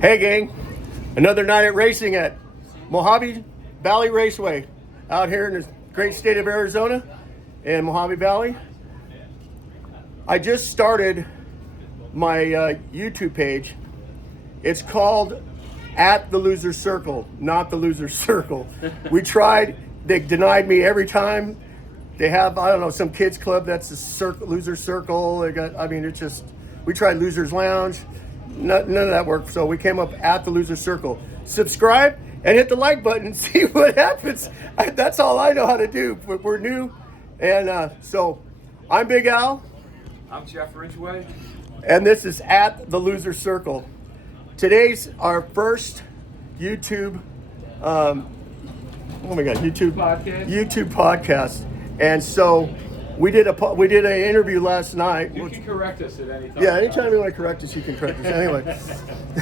Hey gang, another night at racing at Mojave Valley Raceway out here in the great state of Arizona in Mojave Valley. I just started my YouTube page. It's called At the Loser Circle, not the Loser Circle. We tried, they denied me every time. They have, I don't know, some kids club that's the Loser Circle. We tried Loser's Lounge. None of that worked, so we came up at the Loser Circle. Subscribe and hit the like button and see what happens. That's all I know how to do. We're new, and so I'm Big Al. I'm Jeff Ridgway. And this is At the Loser Circle. Today's our first YouTube, YouTube podcast. And so we did an interview last night. You can correct us at any time. Yeah, anytime you want to correct us, you can correct us.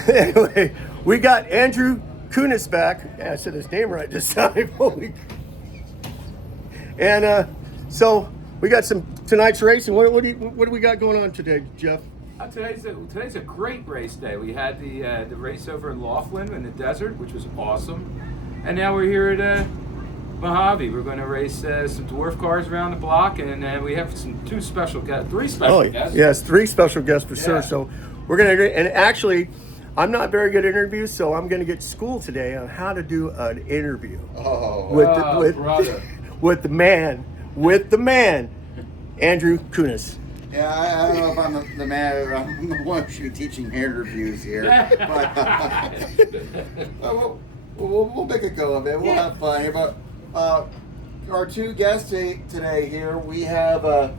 Anyway, we got Andrew Kunis back. Yeah, I said his name right this time. And so we got tonight's race. And what do we got going on today, Jeff? Today's a great race day. We had the race over in Laughlin in the desert, which was awesome. And now we're here at Mojave. We're going to race some dwarf cars around the block, and we have three special guests. Yes, three special guests for sure. Yeah. So we're going to, and actually, I'm not very good at interviews, so I'm going to get schooled today on how to do an interview Brother. with the man, Andrew Kunis. Yeah, I don't know if I'm the man. I'm the one who should be teaching interviews here. But we'll make a go of it. We'll have fun here. But our two guests today here, we have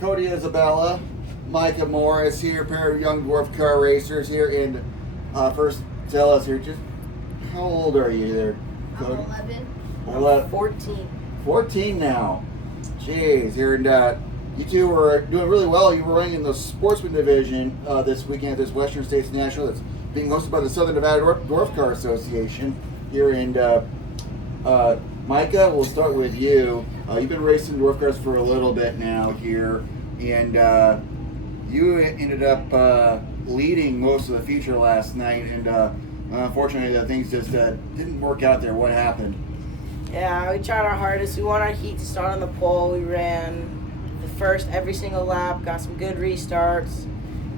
Cody Isabella, Micah Morris here, a pair of young dwarf car racers here. And first, tell us here, just how old are you there, Cody? I'm 11. 14. 14 now. Jeez, here and you two were doing really well. You were running in the sportsman division this weekend at this Western States National that's being hosted by the Southern Nevada Dwarf Car Association here. And Micah, we'll start with you. You've been racing dwarf cars for a little bit now here, and you ended up leading most of the feature last night. And unfortunately, things just didn't work out there. What happened? Yeah, we tried our hardest. We won our heat to start on the pole. We ran the first every single lap, got some good restarts.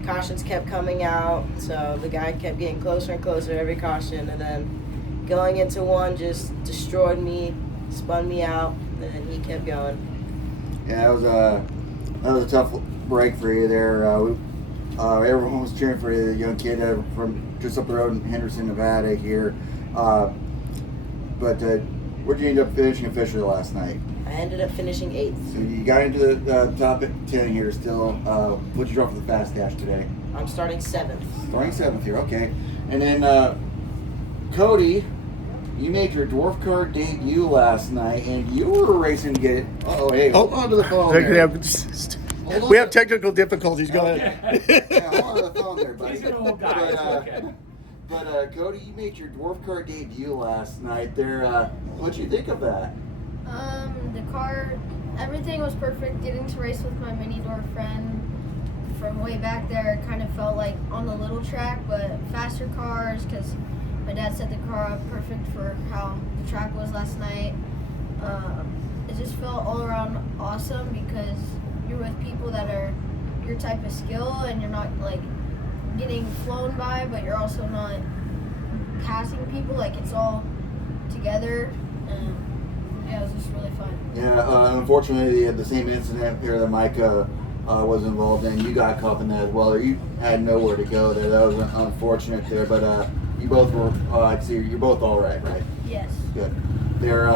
Cautions kept coming out, so the guy kept getting closer and closer every caution, and then going into one just destroyed me, spun me out, and then he kept going. Yeah, that was a tough break for you there. Everyone was cheering for you, the young kid from just up the road in Henderson, Nevada here. But where'd you end up finishing officially last night? I ended up finishing 8th. So you got into the top 10 here still. What'd you draw for the fast dash today? I'm starting 7th. Starting 7th here, okay. And then Cody, you made your dwarf car debut last night, and you were racing to get. Hold on to the phone. We have technical difficulties. Go ahead. Yeah, hold on to the phone there, buddy. He's an old guy. It's okay. But Cody, you made your dwarf car debut last night. There, what'd you think of that? The car, everything was perfect. Getting to race with my mini dwarf friend from way back there kind of felt like on the little track, but faster cars because my dad set the car up perfect for how the track was last night. It just felt all around awesome because you're with people that are your type of skill and you're not like getting flown by, but you're also not passing people. Like it's all together. Yeah, it was just really fun. Yeah, unfortunately, the same incident here that Micah was involved in, you got caught in that as well. You had nowhere to go there. That was unfortunate there, but you both were, I see you're both all right? Yes. Good. They're,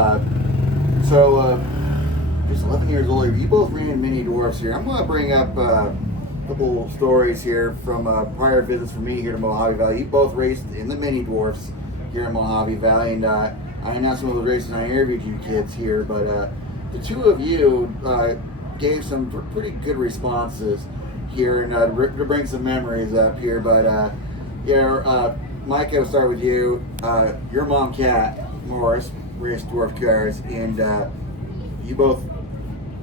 just 11 years old. You both ran mini dwarfs here. I'm going to bring up a couple stories here from prior visits for me here to Mojave Valley. You both raced in the mini dwarfs here in Mojave Valley, and I announced some of the races and I interviewed you kids here, but the two of you gave some pretty good responses here and to bring some memories up here. But Mike, I'll start with you. Your mom, Kat Morris, raced dwarf cars, and you both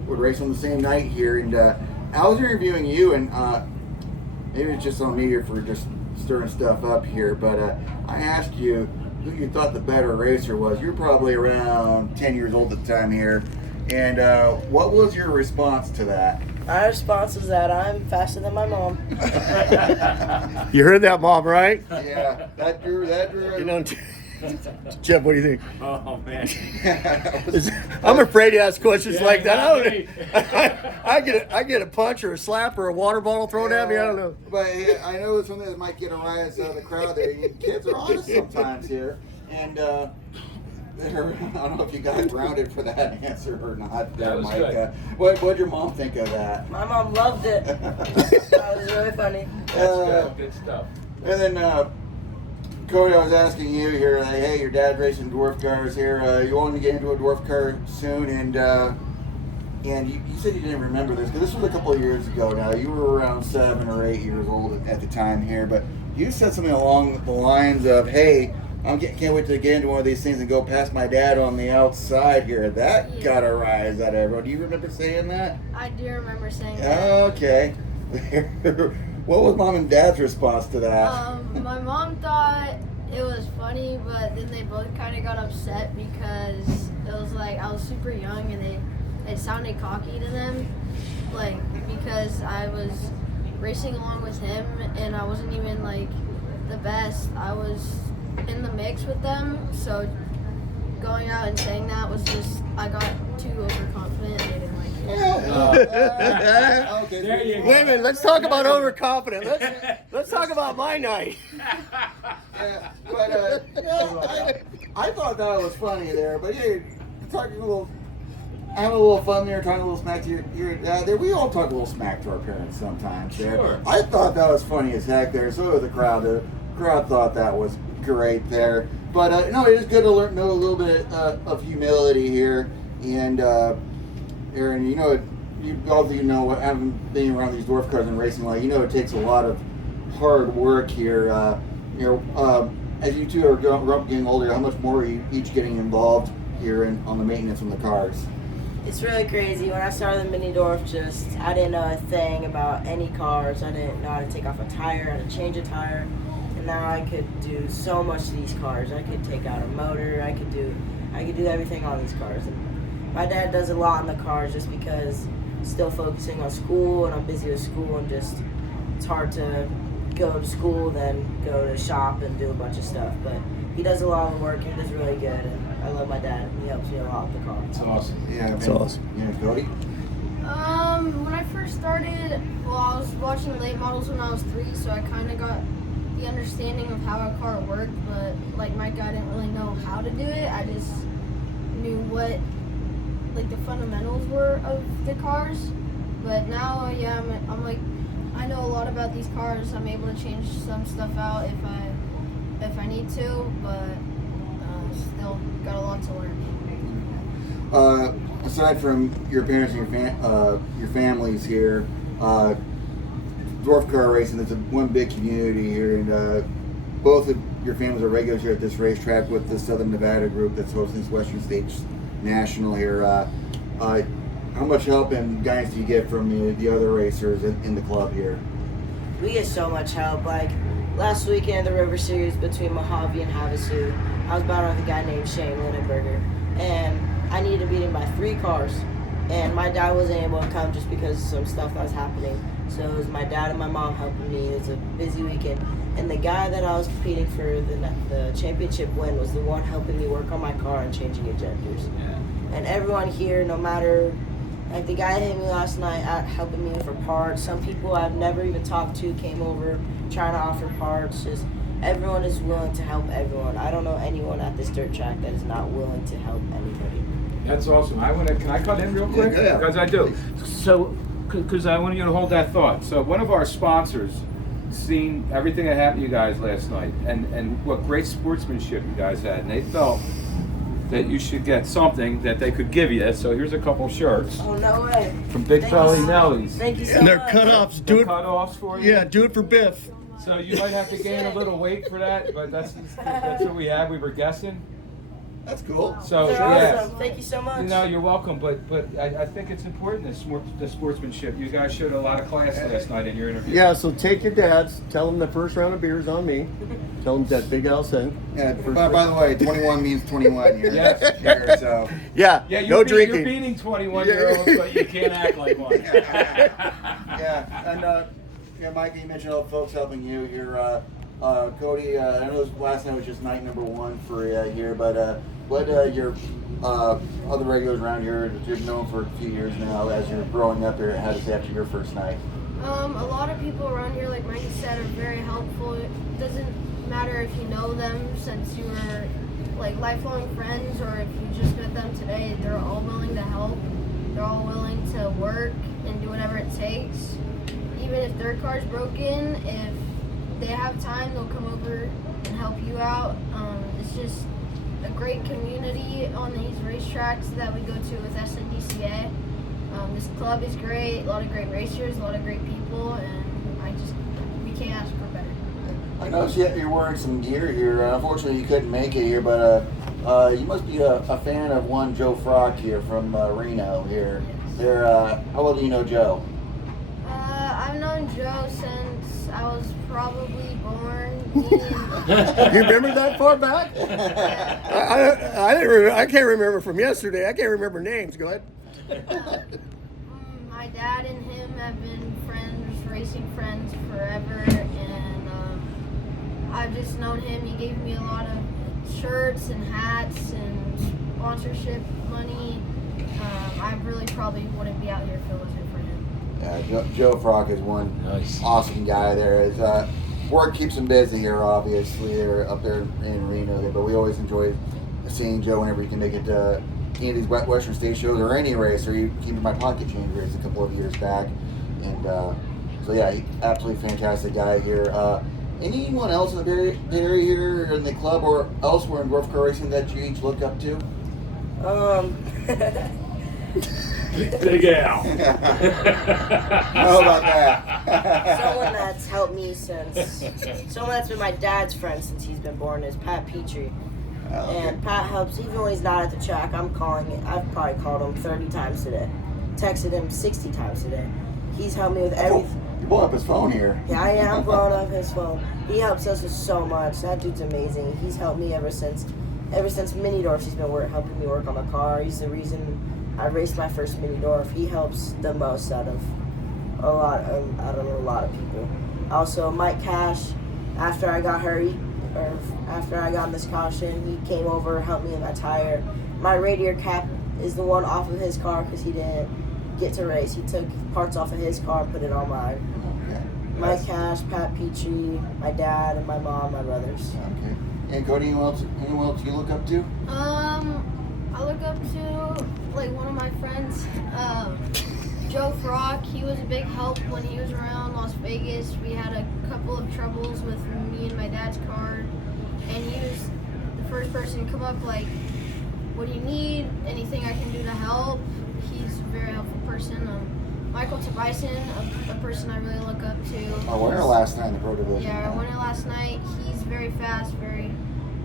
would race on the same night here. And I was interviewing you, and maybe it's just on me here for just stirring stuff up here, but I asked you who you thought the better racer was. You're probably around 10 years old at the time here, and what was your response to that? My response is that I'm faster than my mom. You heard that, Mom, right? Yeah, that drew. You know, Jeff, what do you think? Oh man. I'm afraid to ask questions like that. I get a punch or a slap or a water bottle thrown at me. I don't know. But yeah, I know it's something that might get a rise out of the crowd there. Kids are honest sometimes here, and I don't know if you got grounded for that answer or not. That was Mike. good. What'd your mom think of that? My mom loved it. That was really funny. That's good stuff. And then, Cody, I was asking you here, like, hey, your dad's racing dwarf cars here. You want to get into a dwarf car soon, and you said you didn't remember this, because this was a couple of years ago now. You were around 7 or 8 years old at the time here, but you said something along the lines of, hey, can't wait to get into one of these things and go past my dad on the outside here. That got a rise out of everyone. Do you remember saying that? I do remember saying that. Okay. What was mom and dad's response to that? My mom thought it was funny, but then they both kind of got upset because it was like I was super young and it sounded cocky to them, like because I was racing along with him and I wasn't even like the best. I was in the mix with them, so going out and saying that was just, I got too overconfident and they didn't like it. Okay. There you go. Wait a minute. Let's talk about overconfident. Let's talk about my night. Yeah, but I thought that was funny there. But yeah, talking having a little fun there, talking a little smack to your dad there. We all talk a little smack to our parents sometimes there. Sure. I thought that was funny as heck there. So did the crowd. The crowd thought that was great there. But no, it is good to know a little bit of humility here. And Aaron, all of you know, having been around these dwarf cars and racing, like it takes a lot of hard work here. As you two are getting older, how much more are you each getting involved here on the maintenance on the cars? It's really crazy. When I started the mini dwarf, I didn't know a thing about any cars. I didn't know how to take off a tire, how to change a tire. And now I could do so much to these cars. I could take out a motor. I could do everything on these cars. And my dad does a lot on the cars just because he's still focusing on school, and I'm busy with school, and it's hard to go to school, then go to shop and do a bunch of stuff. But he does a lot of the work. He does really good, and I love my dad. He helps me a lot with the car. That's awesome. Yeah, That's awesome. Yeah, Cody. When I first started, I was watching late models when I was 3, so I kind of got the understanding of how a car worked, but like Mike, I didn't really know how to do it. I just knew what like the fundamentals were of the cars. But now, yeah, I'm like, I know a lot about these cars. I'm able to change some stuff out if I need to, but still got a lot to learn. Aside from your parents and your families here, dwarf car racing is one big community here, and both of your families are regulars here at this racetrack with the Southern Nevada group that's hosting this Western States National here. How much help and guidance do you get from the other racers in the club here? We get so much help. Like last weekend, the River Series between Mojave and Havasu, I was battling with a guy named Shane Lindenberger, and I needed to beat him by 3 cars. And my dad wasn't able to come just because of some stuff that was happening. So it was my dad and my mom helping me. It was a busy weekend. And the guy that I was competing for the championship win was the one helping me work on my car and changing injectors. Yeah. And everyone here, no matter, like the guy that hit me last night out helping me for parts. Some people I've never even talked to came over trying to offer parts. Just everyone is willing to help everyone. I don't know anyone at this dirt track that is not willing to help anybody. That's awesome. Can I cut in real quick? Yeah. Because I do. So, because I want you to hold that thought. So one of our sponsors seen everything that happened to you guys last night, and what great sportsmanship you guys had, and they felt that you should get something that they could give you. So here's a couple shirts Oh, no way. from Big Thank Belly you. Nellies. Thank you so And they're much. cutoffs. The Do it. cutoffs for you. Yeah, do it for Biff. So you might have to gain a little weight for that, but that's what we had. We were guessing. That's cool. So They're yeah. awesome. Thank you so much. No, you're welcome, but I think it's important, the sportsmanship. You guys showed a lot of class last night in your interview. Yeah, so take your dads, tell them the first round of beer's on me. Tell them that Big Al said. Yeah, by the way, 21 means 21 here. Yes. Here, so. Yeah, Yeah, no drinking. You're beating 21-year-olds, but you can't act like one. Yeah, and yeah, Mike, you mentioned all the folks helping you here. Cody, I know last night was just night number one for here, but what your other regulars around here that you've known for a few years now, as you're growing up here, had to say after your first night? A lot of people around here, like Mikey said, are very helpful. It doesn't matter if you know them since you were like lifelong friends or if you just met them today. They're all willing to help. They're all willing to work and do whatever it takes. Even if their car's broken, if they have time, they'll come over and help you out. It's just a great community on these racetracks that we go to with SNDCA. This club is great, a lot of great racers, a lot of great people, and we can't ask for better. I noticed you're wearing some gear here. Unfortunately, you couldn't make it here, but you must be a fan of one Joe Frock here from Reno here. They're, how well do you know Joe? I've known Joe since I was probably born. You remember that far back? I didn't remember, I can't remember from yesterday. I can't remember names. Go ahead. My dad and him have been friends, racing friends forever, and I've just known him. He gave me a lot of shirts and hats and sponsorship money. I really probably wouldn't be out here if it wasn't for him. Yeah, Joe Frock is one Nice. awesome guy there. His, work keeps him busy here, obviously. They're up there in Reno, but we always enjoy seeing Joe whenever he can make it to any of these Western State shows or any race. Or he came to my pocket change race a couple of years back, and so yeah, absolutely fantastic guy here. Anyone else in the Bay Area here in the club or elsewhere in dwarf car racing that you each look up to? Big Al. How about that? Someone that's helped me someone that's been my dad's friend since he's been born is Pat Petrie. And Pat helps, even when he's not at the track, I'm calling it. I've probably called him 30 times today. Texted him 60 times today. He's helped me with everything. You blew up his phone here. Yeah, I am blowing up his phone. He helps us with so much. That dude's amazing. He's helped me ever since Minidorf. He's been helping me work on my car. He's the reason I raced my first Minidorf. He helps the most out of a lot of people. Also, Mike Cash, after I got hurt, or after I got in this caution, he came over, helped me with my tire. My radiator cap is the one off of his car because he didn't get to race. He took parts off of his car and put it on mine. Okay. Mike Cash, Pat Petrie, my dad, and my mom, my brothers. Okay. And Cody, anyone else you look up to? I look up to like one of my friends, Joe Frock. He was a big help when he was around Las Vegas. We had a couple of troubles with me and my dad's car, and he was the first person to come up like, what do you need? Anything I can do to help? He's a very helpful person. Michael Tobiasen, a person I really look up to. Our winner last night in the Pro Division. Yeah, our winner last night. He's very fast, very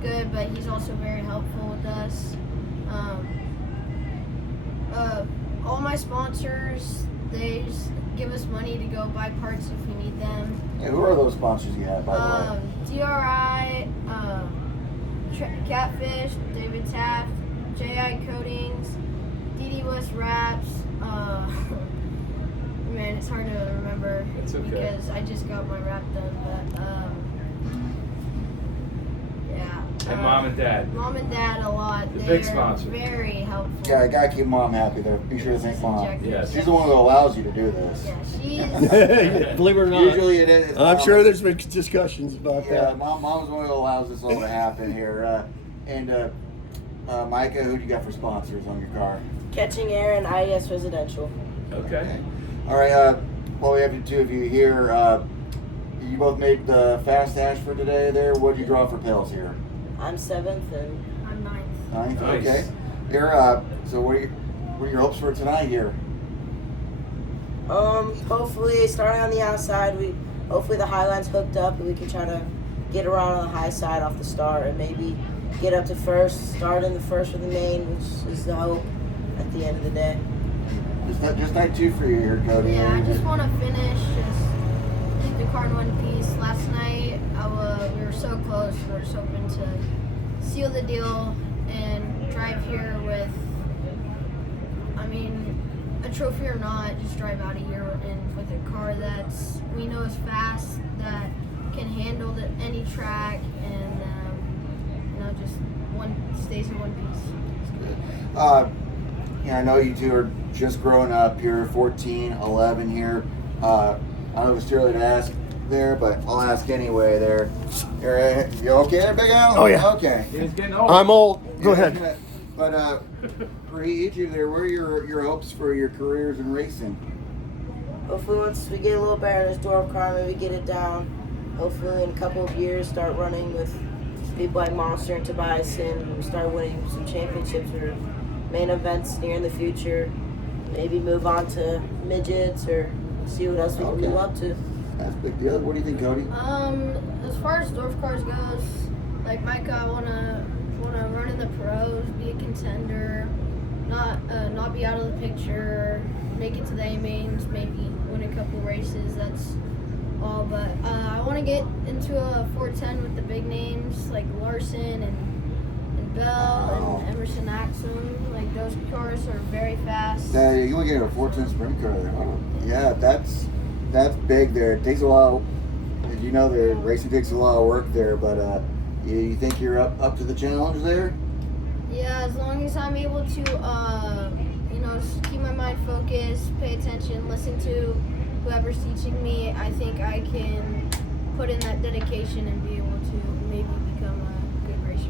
good, but he's also very helpful with us. All my sponsors, they just give us money to go buy parts if we need them. Hey, who are those sponsors you have, by the way? DRI, Catfish, David Taft, J.I. Coatings, DD West Wraps. Man, it's hard to remember It's okay. because I just got my wrap done, but yeah. And mom and dad. Mom and dad a lot. The They're big sponsor. very helpful. Yeah, gotta keep mom happy there. Be sure to thank mom. Yes. She's the one who allows you to do this. Yeah, she's. Believe it or not. Usually it is. I'm sure there's been discussions about Yeah, that. mom's the one who allows this all to happen here. Micah, who do you got for sponsors on your car? Catching Air and IES Residential. Okay. All right. Well, we have the two of you here. You both made the fast dash for today. There, what did you draw for pills here? I'm 7th and I'm 9th. Ninth. Nice. Okay. Here. So what are your hopes for tonight here? hopefully starting on the outside, hopefully the high line's hooked up and we can try to get around on the high side off the start and maybe get up to first, start in the first with the main, which is the hope at the end of the day. Just night 2 for you here, Cody. Yeah, I just want to finish, just keep the car in one piece. Last night, we were so close. We were just hoping to seal the deal and drive here with, I mean, a trophy or not, just drive out of here and with a car that's we know is fast, that can handle any track, and just stays in one piece. Yeah, I know you two are just growing up. You're 14, 11 here. I don't know if it's too early to ask there, but I'll ask anyway there. You okay there, Big Al? Oh, yeah. Okay. He's getting old. I'm old. Go ahead. But for each of you there, what are your hopes for your careers in racing? Hopefully once we get a little better in this dwarf car, maybe get it down. Hopefully in a couple of years start running with people like Monster and Tobias and start winning some championships or main events near in the future. Maybe move on to midgets or see what else we can move up to. That's a big deal. What do you think, Cody? As far as dwarf cars goes, like Micah, I wanna run in the pros, be a contender, not be out of the picture, make it to the A mains, maybe win a couple races. That's all. But I want to get into a 410 with the big names like Larson and Bell and Emerson Axum. Like those cars are very fast. You want to get a 410 sprint car there. Oh, yeah, that's big there. It takes a while. As you know, the racing takes a lot of work there, but you think you're up to the challenge there? Yeah, as long as I'm able to, just keep my mind focused, pay attention, listen to whoever's teaching me, I think I can put in that dedication and be able to maybe become a good racer.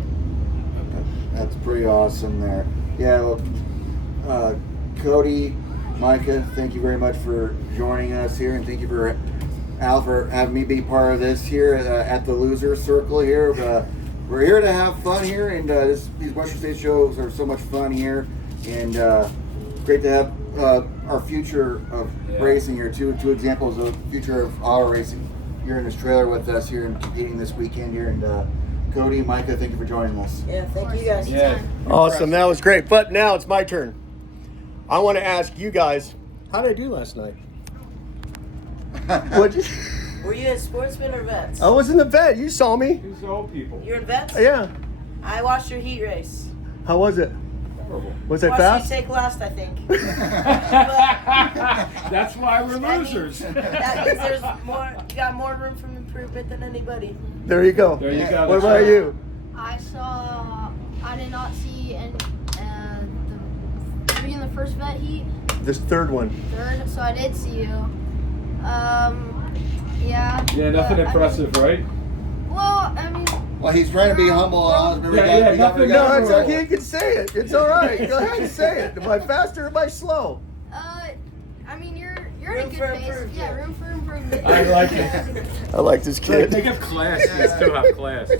That's pretty awesome there. Yeah, well, Cody, Micah, thank you very much for joining us here, and thank you for Al for having me be part of this here at the Loser Circle here. We're here to have fun here, and these Western State shows are so much fun here, and great to have our future of racing here. Two examples of the future of auto racing here in this trailer with us here and competing this weekend here. And Cody, Micah, thank you for joining us. Yeah, thank you guys. Yeah. Awesome. That was great. But now it's my turn. I want to ask you guys, how did I do last night? What'd you? Were you at Sportsman or Vets? I was in the vet. You saw me. These old people. You're in Vets? Yeah. I watched your heat race. How was it? Horrible. Was it Watched fast? you take last, I think. That's why we're That losers. means there's more. You got more room for improvement than anybody. There you go. There you go. What That's about right. you? I did not see were you in the first vet heat? This third one. Third, so I did see you. Yeah. Yeah, nothing impressive, right? Well, I mean, Well, he's trying to be humble and honest. Remember, Yeah, we got nothing- No, it's roll. okay. You can say it. It's all right. Go ahead and say it. Am I fast or am I slow? I mean, you're in a Room good for pace. improvement. Yeah, room for improvement. I like it. I like this They kid. have class. They still have class.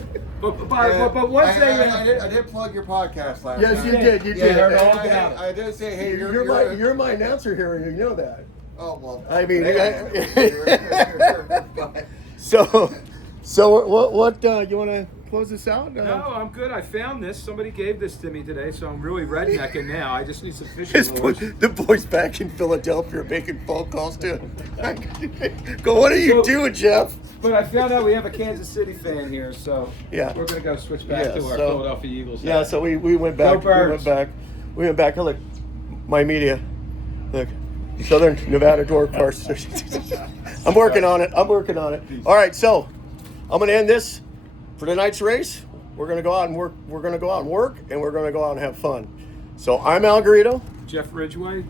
But once I did plug your podcast last Yes, night. you did. You Yeah, did. heard all I about it. I did say, hey, You're my announcer here, and you know that. Oh well. I mean, But- So what you want to close this out? No, I'm good. I found this. Somebody gave this to me today, so I'm really rednecking now. I just need some fishing His lures. the boys back in Philadelphia are making phone calls to him. Go, what are you So- doing, Jeff? But I found out we have a Kansas City fan here, so Yeah. we're gonna go switch back Yeah, to our so- Philadelphia Eagles. Yeah, so we went back. Go Birds. We went back. Oh, look, my media. Look, Southern Nevada Dwarf Cars. I'm working on it. All right, so I'm going to end this for tonight's race. We're going to go out and work. We're going to go out and work, and we're going to go out and have fun. So I'm Al Garrido, Jeff Ridgway.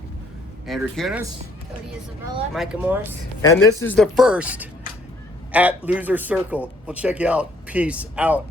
Andrew Kunis. Cody Isabella. Micah Morris. and this is the first at Loser Circle. We'll check you out. Peace out.